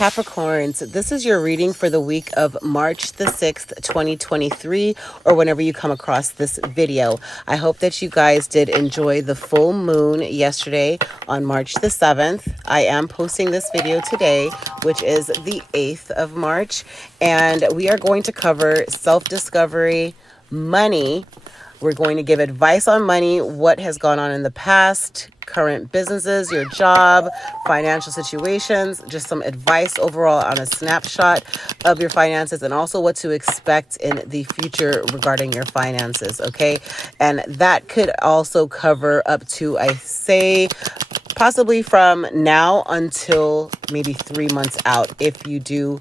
Capricorns, this is your reading for the week of March the 6th, 2023, or whenever you come across this video. I hope that you guys did enjoy the full moon yesterday on March the 7th. I am posting this video today, which is the 8th of March, and we are going to cover self-discovery, money. We're going to give advice on money, what has gone on in the past, current businesses, your job, financial situations, just some advice overall on a snapshot of your finances, and also what to expect in the future regarding your finances, okay? And that could also cover up to, I say, possibly from now until maybe 3 months out if you do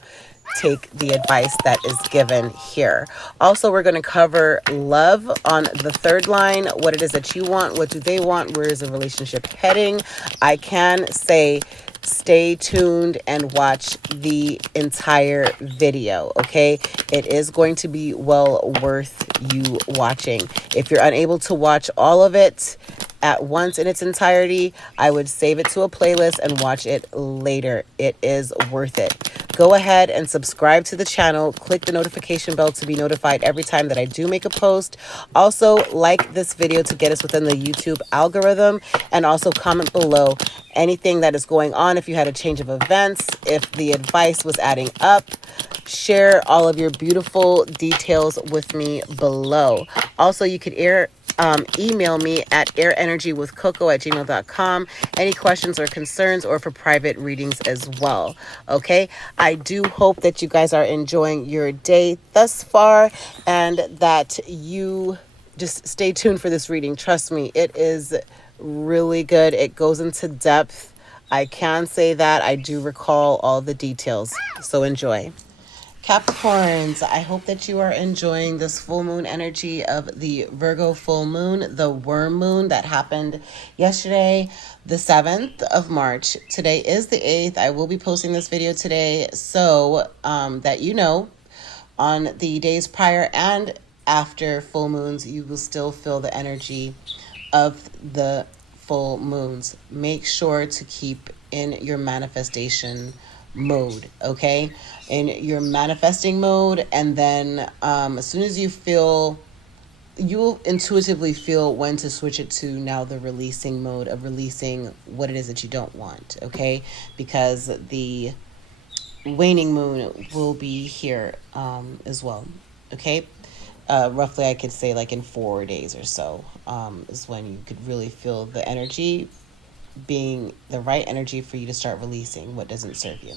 take the advice that is given here. Also, we're going to cover love on the third line, what it is that you want, what do they want, where is the relationship heading. I can say stay tuned and watch the entire video, okay? It is going to be well worth you watching. If you're unable to watch all of it at once in its entirety, I would save it to a playlist and watch it later. It is worth it. Go ahead and subscribe to the channel. Click the notification bell to be notified every time that I do make a post. Also, like this video to get us within the YouTube algorithm, and also comment below anything that is going on, if you had a change of events, if the advice was adding up. Share all of your beautiful details with me below. Also, you could email me at airenergywithcoco@gmail.com. Any questions or concerns, or for private readings as well. Okay, I do hope that you guys are enjoying your day thus far, and that you just stay tuned for this reading. Trust me, it is really good. It goes into depth. I can say that I do recall all the details, so enjoy. Capricorns, I hope that you are enjoying this full moon energy of the Virgo full moon, the worm moon that happened yesterday, the 7th of March. Today is the 8th. I will be posting this video today so that you know, on the days prior and after full moons, you will still feel the energy of the full moons. Make sure to keep in your manifestation mode, okay, in your manifesting mode. And then as soon as you feel, you'll intuitively feel when to switch it to now the releasing mode of releasing what it is that you don't want, okay, because the waning moon will be here as well, okay. Roughly I could say like in 4 days or so is when you could really feel the energy being the right energy for you to start releasing what doesn't serve you.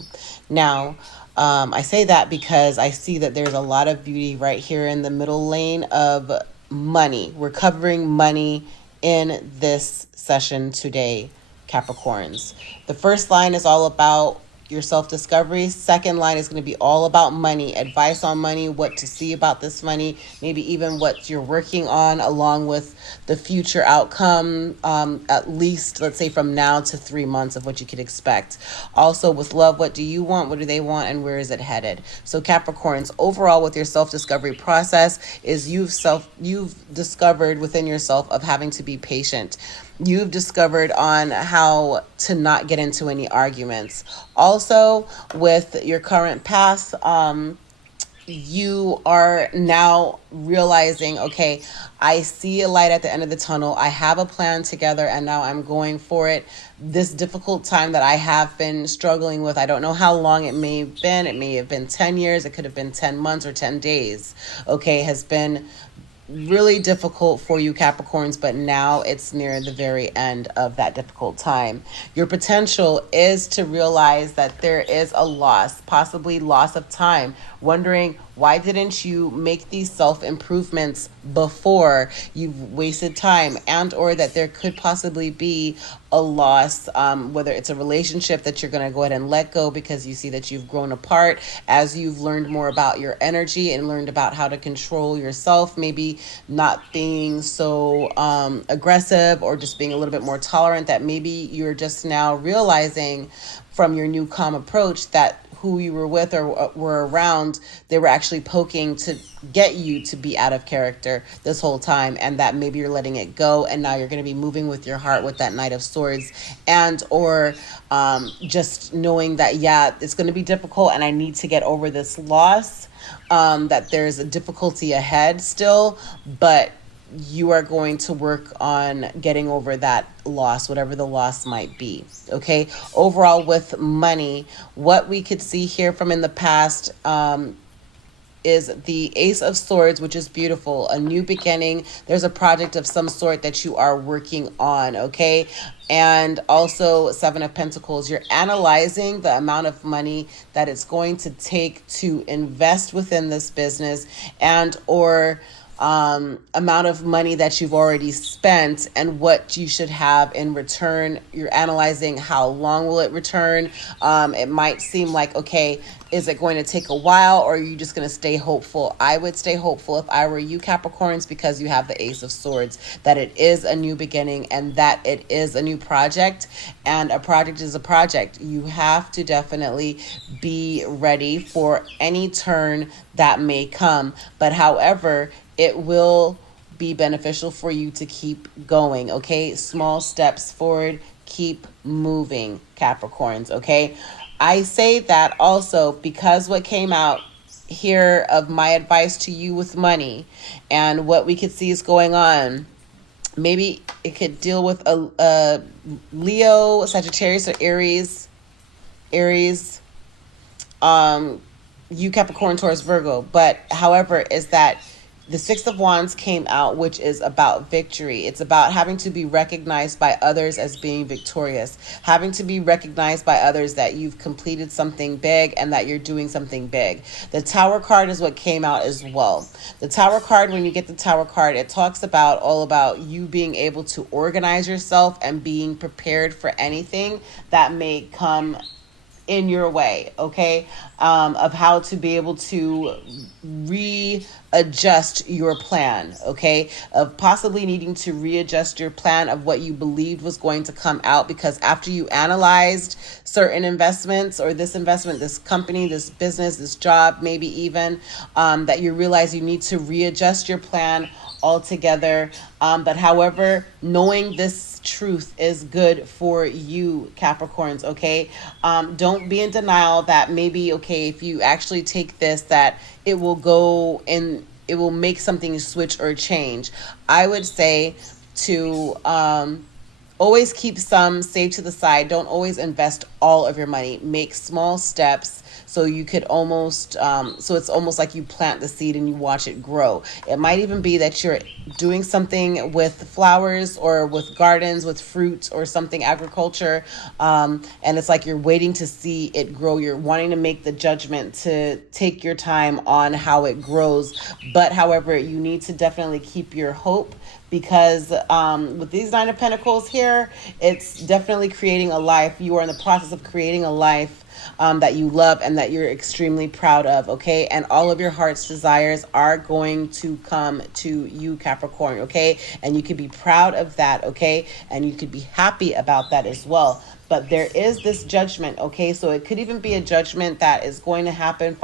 Now, I say that because I see that there's a lot of beauty right here in the middle lane of money. We're covering money in this session today, Capricorns. The first line is all about your self-discovery. Second line is going to be all about money, advice on money, what to see about this money, maybe even what you're working on, along with the future outcome, at least, let's say, from now to 3 months of what you could expect. Also, with love, what do you want, what do they want, and where is it headed? So Capricorns, overall with your self-discovery process is you've discovered within yourself of having to be patient. You've discovered on how to not get into any arguments. Also, with your current past, you are now realizing, okay, I see a light at the end of the tunnel. I have a plan together, and now I'm going for it. This difficult time that I have been struggling with, I don't know how long it may have been. It may have been 10 years. It could have been 10 months or 10 days, okay, has been really difficult for you Capricorns, but now it's near the very end of that difficult time. Your potential is to realize that there is a loss, possibly loss of time, wondering why didn't you make these self-improvements before? You've wasted time, and or that there could possibly be a loss, whether it's a relationship that you're going to go ahead and let go because you see that you've grown apart as you've learned more about your energy and learned about how to control yourself, maybe not being so aggressive, or just being a little bit more tolerant, that maybe you're just now realizing from your new calm approach that who you were with or were around, they were actually poking to get you to be out of character this whole time, and that maybe you're letting it go, and now you're going to be moving with your heart with that Knight of Swords, and or just knowing that, yeah, it's going to be difficult and I need to get over this loss, that there's a difficulty ahead still, but you are going to work on getting over that loss, whatever the loss might be. Okay. Overall, with money, what we could see here from in the past, is the Ace of Swords, which is beautiful. A new beginning. There's a project of some sort that you are working on, okay? And also Seven of Pentacles. You're analyzing the amount of money that it's going to take to invest within this business, and or amount of money that you've already spent and what you should have in return. You're analyzing how long will it return. It might seem like, okay, is it going to take a while, or are you just going to stay hopeful? I would stay hopeful if I were you, Capricorns, because you have the Ace of Swords, that it is a new beginning and that it is a new project, and a project is a project. You have to definitely be ready for any turn that may come. But however, it will be beneficial for you to keep going, okay? Small steps forward, keep moving, Capricorns, okay? I say that also because what came out here of my advice to you with money and what we could see is going on, maybe it could deal with a Leo, Sagittarius, or Aries, you Capricorn, Taurus, Virgo. But however, is that the Six of Wands came out, which is about victory. It's about having to be recognized by others as being victorious, having to be recognized by others that you've completed something big and that you're doing something big. The Tower card is what came out as well. The Tower card, when you get the Tower card, it talks about all about you being able to organize yourself and being prepared for anything that may come in your way, okay? Of how to be able to readjust your plan, okay? Of possibly needing to readjust your plan of what you believed was going to come out, because after you analyzed certain investments, or this investment, this company, this business, this job, maybe even, that you realize you need to readjust your plan altogether. But however, knowing this truth is good for you, Capricorns, okay? Don't be in denial that maybe, okay, if you actually take this, that it will go in, it will make something switch or change. I would say to always keep some saved to the side. Don't always invest all of your money. Make small steps, so you could almost, so it's almost like you plant the seed and you watch it grow. It might even be that you're doing something with flowers or with gardens, with fruit or something, agriculture, and it's like you're waiting to see it grow. You're wanting to make the judgment to take your time on how it grows. But however, you need to definitely keep your hope, because with these Nine of Pentacles here, it's definitely creating a life. You are in the process of creating a life that you love and that you're extremely proud of, okay? And all of your heart's desires are going to come to you, Capricorn, okay? And you could be proud of that, okay? And you could be happy about that as well. But there is this judgment, okay? So it could even be a judgment that is going to happen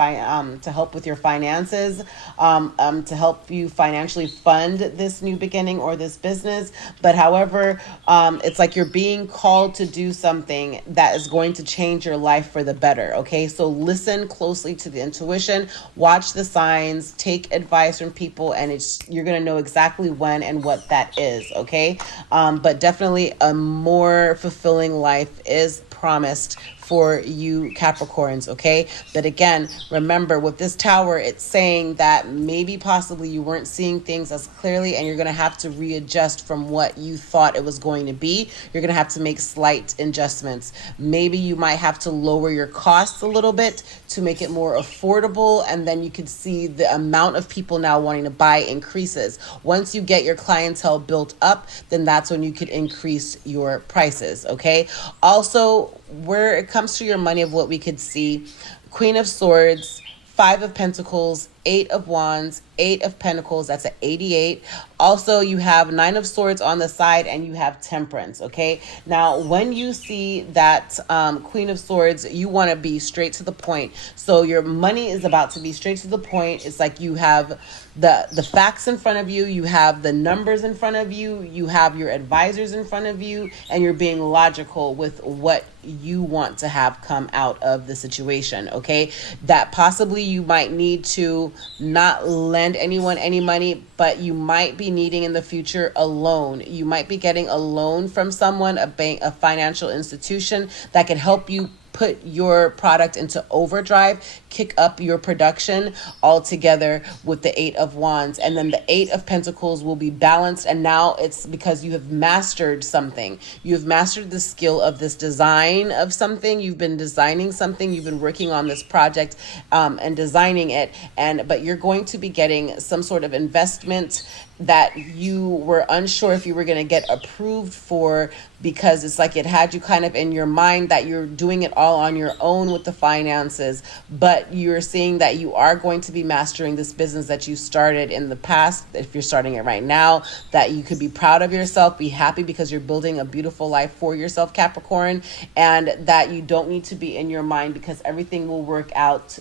to help with your finances, to help you financially fund this new beginning or this business. But however, it's like you're being called to do something that is going to change your life for the better, okay? So listen closely to the intuition, watch the signs, take advice from people, and you're going to know exactly when and what that is, okay? But definitely a more fulfilling life is promised for you, Capricorns, okay? But again, remember, with this Tower, it's saying that maybe possibly you weren't seeing things as clearly, and you're going to have to readjust from what you thought it was going to be. You're going to have to make slight adjustments. Maybe you might have to lower your costs a little bit to make it more affordable, and then you could see the amount of people now wanting to buy increases. Once you get your clientele built up, then that's when you could increase your prices, okay? Also, where it comes to your money, of what we could see, Queen of Swords, Five of Pentacles, Eight of Wands, Eight of Pentacles, that's an 88. Also, you have Nine of Swords on the side, and you have Temperance, okay? Now, when you see that Queen of Swords, you want to be straight to the point. So your money is about to be straight to the point. It's like you have the facts in front of you, you have the numbers in front of you, you have your advisors in front of you, and you're being logical with what you want to have come out of the situation, okay? That possibly you might need to not lend anyone any money, but you might be needing in the future a loan. You might be getting a loan from someone, a bank, a financial institution that can help you put your product into overdrive, kick up your production all together with the Eight of Wands. And then the Eight of Pentacles will be balanced. And now it's because you have mastered something. You've mastered the skill of this design of something. You've been designing something. You've been working on this project and designing it. But you're going to be getting some sort of investment that you were unsure if you were going to get approved for, because it's like it had you kind of in your mind that you're doing it all on your own with the finances, but you're seeing that you are going to be mastering this business that you started in the past. If you're starting it right now, that you could be proud of yourself, be happy because you're building a beautiful life for yourself, Capricorn, and that you don't need to be in your mind because everything will work out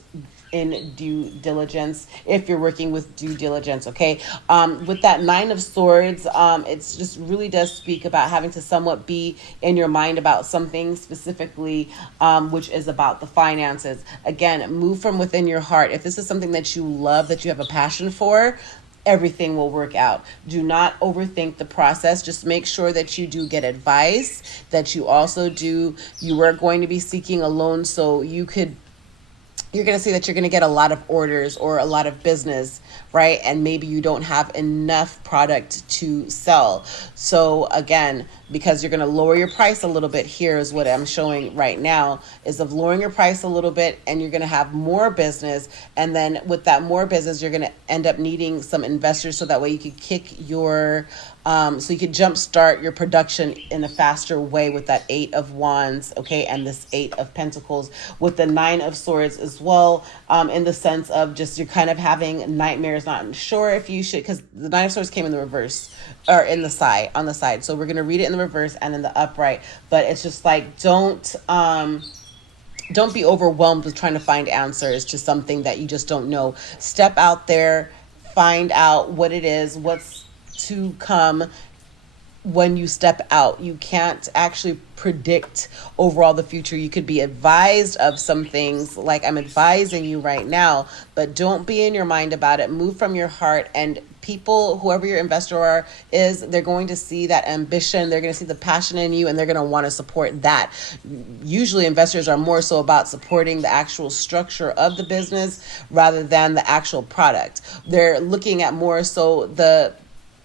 in due diligence if you're working with due diligence, okay? With that Nine of Swords, it's just really does speak about having to somewhat be in your mind about something specifically, which is about the finances. Again, move from within your heart. If this is something that you love, that you have a passion for, everything will work out. Do not overthink the process. Just make sure that you do get advice, that you also you are going to be seeking a loan so you're going to see that you're going to get a lot of orders or a lot of business, right? And maybe you don't have enough product to sell. So again, because you're going to lower your price a little bit, here is what I'm showing right now, is of lowering your price a little bit, and you're going to have more business. And then with that more business, you're going to end up needing some investors so that way you can kick your so you could jumpstart your production in a faster way with that Eight of Wands, okay, and this Eight of Pentacles with the Nine of Swords as well, in the sense of just you're kind of having nightmares, not sure if you should, because the Nine of Swords came in the reverse, or in the side, on the side. So we're going to read it in the reverse and in the upright, but it's just like, don't be overwhelmed with trying to find answers to something that you just don't know. Step out there, find out what it is, what's to come when you step out. You can't actually predict overall the future. You could be advised of some things like I'm advising you right now, but don't be in your mind about it. Move from your heart, and people, whoever your investor is, they're going to see that ambition, they're going to see the passion in you, and they're going to want to support that. Usually investors are more so about supporting the actual structure of the business rather than the actual product. They're looking at more so the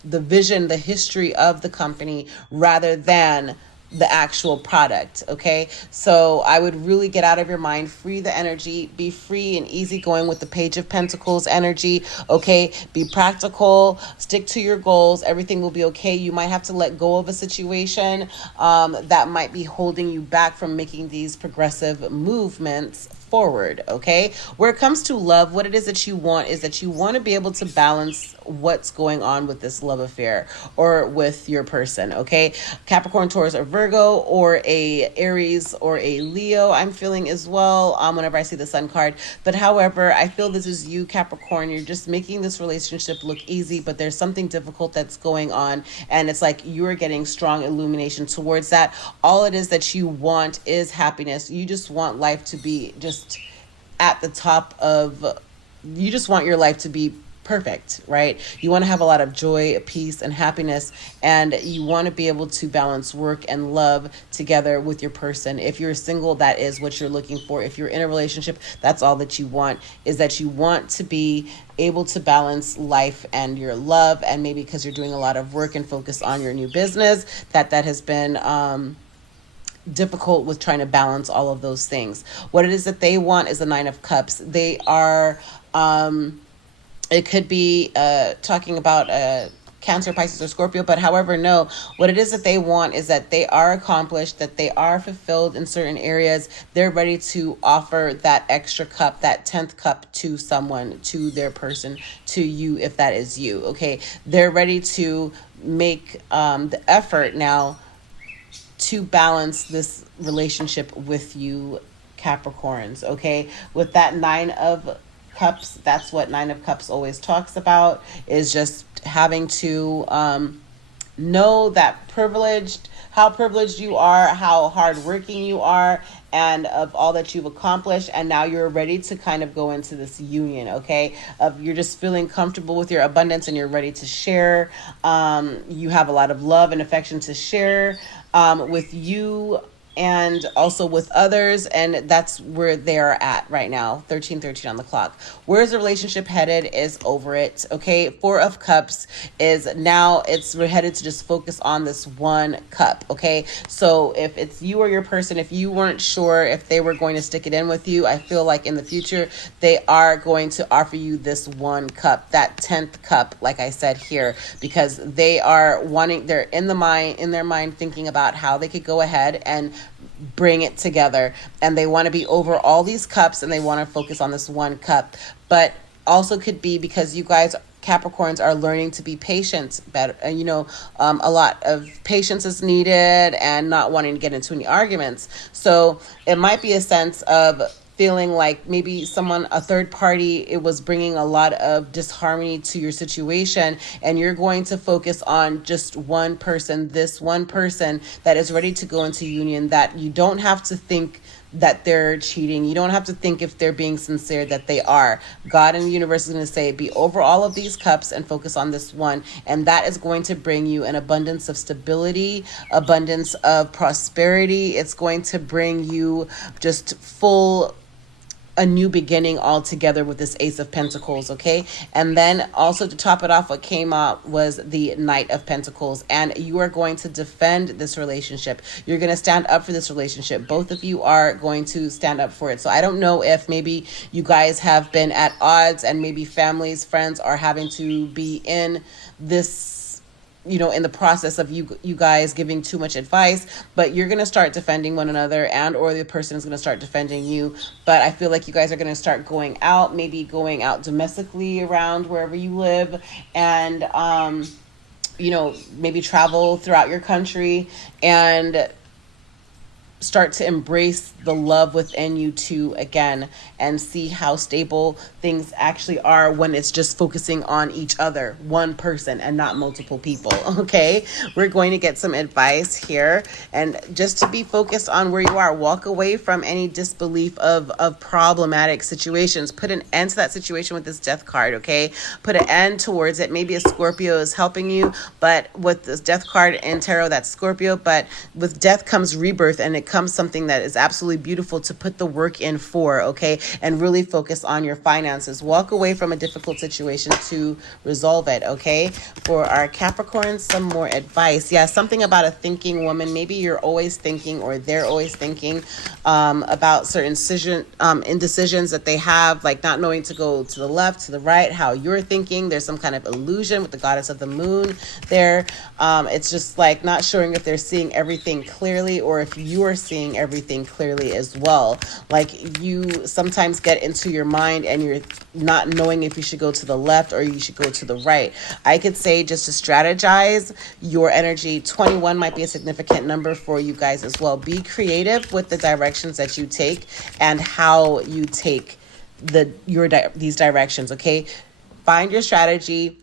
vision, the history of the company rather than the actual product, okay? So I would really get out of your mind, free the energy, be free and easygoing with the Page of Pentacles energy, okay? Be practical, stick to your goals, everything will be okay. You might have to let go of a situation that might be holding you back from making these progressive movements forward, okay? Where it comes to love, what it is that you want is that you want to be able to balance what's going on with this love affair or with your person, okay? Capricorn, Taurus, or Virgo, or a Aries or a Leo, I'm feeling as well whenever I see the Sun card. But however, I feel this is you, Capricorn. You're just making this relationship look easy, but there's something difficult that's going on, and it's like you're getting strong illumination towards that. All it is that you want is happiness. You just want life to be just at the top of, you just want your life to be perfect, right? You want to have a lot of joy, peace, and happiness, and you want to be able to balance work and love together with your person. If you're single, that is what you're looking for. If you're in a relationship, that's all that you want, is that you want to be able to balance life and your love. And maybe because you're doing a lot of work and focus on your new business, that has been difficult with trying to balance all of those things. What it is that they want is the Nine of Cups. They are it could be talking about Cancer, Pisces, or Scorpio. But however, no, what it is that they want is that they are accomplished, that they are fulfilled in certain areas. They're ready to offer that extra cup, that 10th cup to someone, to their person, to you, if that is you. Okay. They're ready to make the effort now to balance this relationship with you, Capricorns. Okay. With that 9 of Cups, that's what 9 of Cups always talks about, is just having to know that how privileged you are, how hardworking you are, and of all that you've accomplished. And now you're ready to kind of go into this union, okay? You're just feeling comfortable with your abundance and you're ready to share. You have a lot of love and affection to share with you and also with others, and that's where they are at right now. 13:13 on the clock. Where's the relationship headed? Is over it. Okay. 4 of Cups is now we're headed to just focus on this one cup. Okay. So if it's you or your person, if you weren't sure if they were going to stick it in with you, I feel like in the future they are going to offer you this one cup, that 10th cup, like I said here, because they're in their mind thinking about how they could go ahead and bring it together, and they want to be over all these cups and they want to focus on this one cup. But also could be because you guys Capricorns are learning to be patient better. A lot of patience is needed and not wanting to get into any arguments. So it might be a sense of feeling like maybe a third party, it was bringing a lot of disharmony to your situation, and you're going to focus on just one person, this one person that is ready to go into union, that you don't have to think that they're cheating. You don't have to think if they're being sincere, that they are. God and the universe is going to say, be over all of these cups and focus on this one. And that is going to bring you an abundance of stability, abundance of prosperity. It's going to bring you just a new beginning altogether with this Ace of Pentacles, okay? And then also to top it off, what came up was the Knight of Pentacles, and you are going to defend this relationship. You're going to stand up for this relationship. Both of you are going to stand up for it. So I don't know if maybe you guys have been at odds and maybe families, friends are having to be in this, in the process of you guys giving too much advice, but you're going to start defending one another, and or the person is going to start defending you. But I feel like you guys are going to start going out, maybe going out domestically around wherever you live, and maybe travel throughout your country and start to embrace the love within you too again, and see how stable things actually are when it's just focusing on each other, one person, and not multiple people. Okay, we're going to get some advice here, and just to be focused on where you are. Walk away from any disbelief of problematic situations. Put an end to that situation with this Death card. Okay, put an end towards it. Maybe a Scorpio is helping you, but with this Death card in tarot, that's Scorpio. But with death comes rebirth, and it comes something that is absolutely beautiful to put the work in for, okay? And really focus on your finances. Walk away from a difficult situation to resolve it, okay? For our Capricorns, some more advice. Yeah, something about a thinking woman. Maybe you're always thinking, or they're always thinking about certain indecisions that they have, like not knowing to go to the left, to the right, how you're thinking. There's some kind of illusion with the goddess of the moon there. It's just like not showing if they're seeing everything clearly, or if you are seeing everything clearly as well. Like you sometimes get into your mind and you're not knowing if you should go to the left or you should go to the right. I could say just to strategize your energy. 21 might be a significant number for you guys as well. Be creative with the directions that you take and how you take these directions, okay? Find your strategy.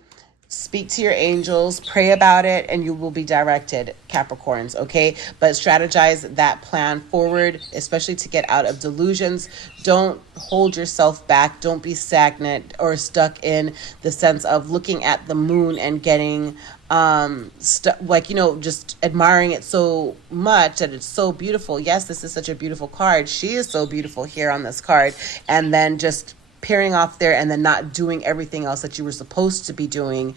Speak to your angels, pray about it, and you will be directed, Capricorns, okay? But strategize that plan forward, especially to get out of delusions. Don't hold yourself back. Don't be stagnant or stuck in the sense of looking at the moon and getting just admiring it so much that it's so beautiful. Yes, this is such a beautiful card. She is so beautiful here on this card. And then just peering off there and then not doing everything else that you were supposed to be doing,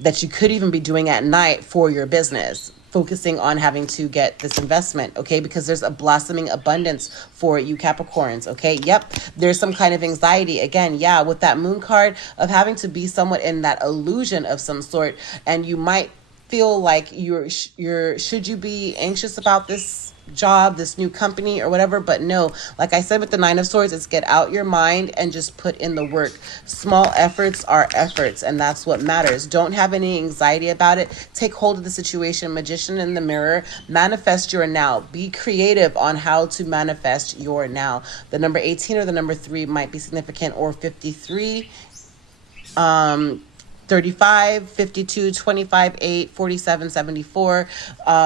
that you could even be doing at night for your business, focusing on having to get this investment, okay? Because there's a blossoming abundance for you Capricorns, okay? Yep, there's some kind of anxiety again, yeah, with that moon card of having to be somewhat in that illusion of some sort, and you might feel like should you be anxious about this job, this new company or whatever, but no, like I said with the Nine of Swords, it's get out your mind and just put in the work. Small efforts are efforts, and that's what matters. Don't have any anxiety about it. Take hold of the situation. Magician in the mirror. Manifest your now. Be creative on how to manifest your now. The number 18 or the number 3 might be significant, or 53, 35, 52, 25, 8, 47, 74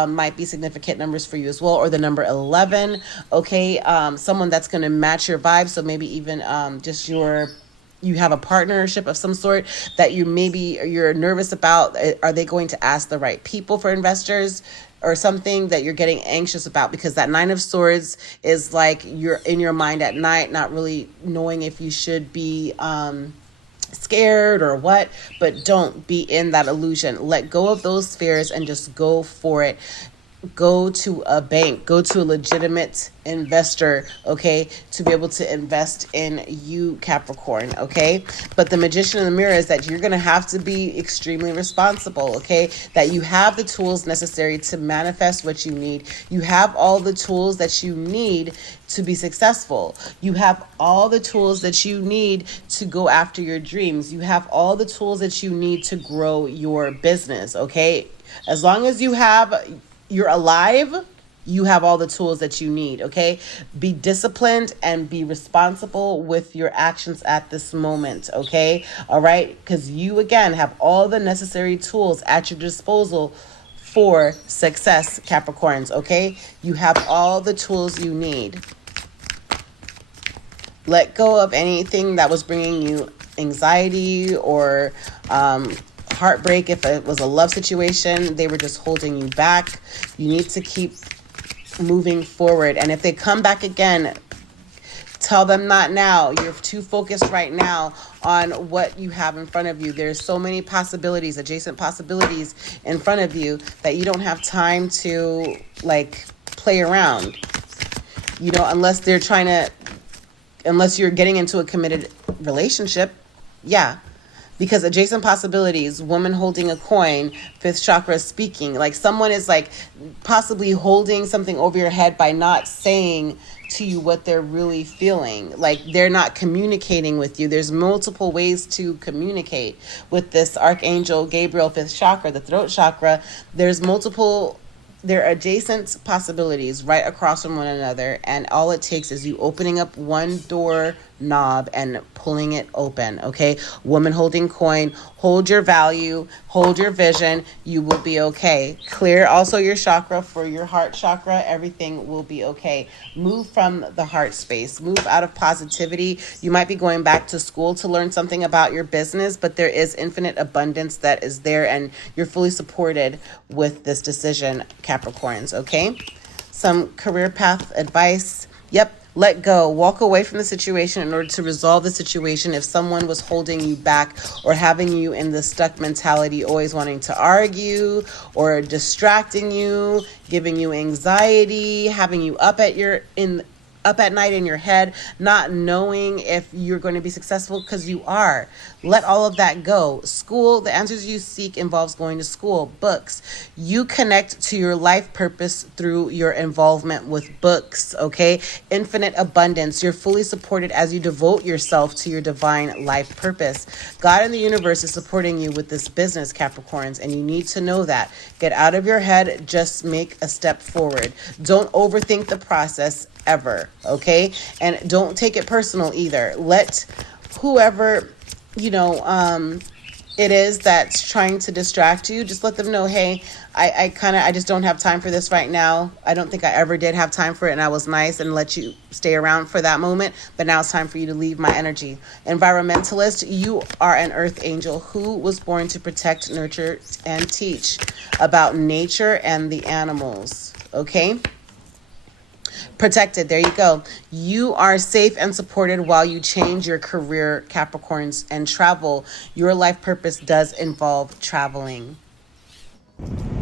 might be significant numbers for you as well, or the number 11, okay? Someone that's going to match your vibe, so maybe even just you have a partnership of some sort that you're nervous about. Are they going to ask the right people for investors? Or something that you're getting anxious about, because that Nine of Swords is like you're in your mind at night, not really knowing if you should be scared or what, but don't be in that illusion. Let go of those fears and just go for it. Go to a bank, go to a legitimate investor, okay, to be able to invest in you Capricorn, okay? But the Magician in the mirror is that you're going to have to be extremely responsible, okay? That you have the tools necessary to manifest what you need. You have all the tools that you need to be successful. You have all the tools that you need to go after your dreams. You have all the tools that you need to grow your business, okay? As long as you're alive, you have all the tools that you need, okay? Be disciplined and be responsible with your actions at this moment, okay? All right? Because you, again, have all the necessary tools at your disposal for success, Capricorns, okay? You have all the tools you need. Let go of anything that was bringing you anxiety or heartbreak. If it was a love situation, they were just holding you back. You need to keep moving forward. And if they come back again, tell them not now. You're too focused right now on what you have in front of you. There's so many possibilities, adjacent possibilities in front of you, that you don't have time to like play around. You know, unless you're getting into a committed relationship. Yeah. Because adjacent possibilities, woman holding a coin, fifth chakra speaking, like someone is like possibly holding something over your head by not saying to you what they're really feeling. Like they're not communicating with you. There's multiple ways to communicate with this Archangel Gabriel, fifth chakra, the throat chakra. They're adjacent possibilities right across from one another, and all it takes is you opening up one door knob and pulling it open, okay? Woman holding coin, hold your value, hold your vision, you will be okay. Clear also your chakra for your heart chakra, everything will be okay. Move from the heart space, move out of positivity. You might be going back to school to learn something about your business, but there is infinite abundance that is there, and you're fully supported with this decision, Capricorns, okay? Some career path advice. Yep. Let go. Walk away from the situation in order to resolve the situation. If someone was holding you back or having you in the stuck mentality, always wanting to argue or distracting you, giving you anxiety, having you up at night in your head, not knowing if you're going to be successful, because you are. Let all of that go. School, the answers you seek involves going to school. Books, you connect to your life purpose through your involvement with books, okay? Infinite abundance. You're fully supported as you devote yourself to your divine life purpose. God and the universe is supporting you with this business, Capricorns, and you need to know that. Get out of your head. Just make a step forward. Don't overthink the process ever, okay? And don't take it personal either. Let whoever, it is that's trying to distract you, just let them know, hey, I just don't have time for this right now. I don't think I ever did have time for it, and I was nice and let you stay around for that moment, but now it's time for you to leave my energy. Environmentalist, you are an earth angel who was born to protect, nurture, and teach about nature and the animals, okay? Protected, there you go. You are safe and supported while you change your career, Capricorns, and travel. Your life purpose does involve traveling.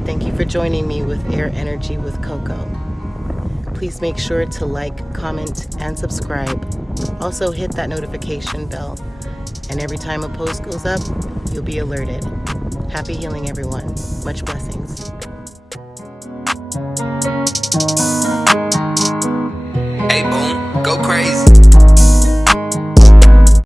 Thank you for joining me with Air Energy with Coco. Please make sure to like, comment, and subscribe. Also hit that notification bell. And every time a post goes up, you'll be alerted. Happy healing, everyone. Much blessings.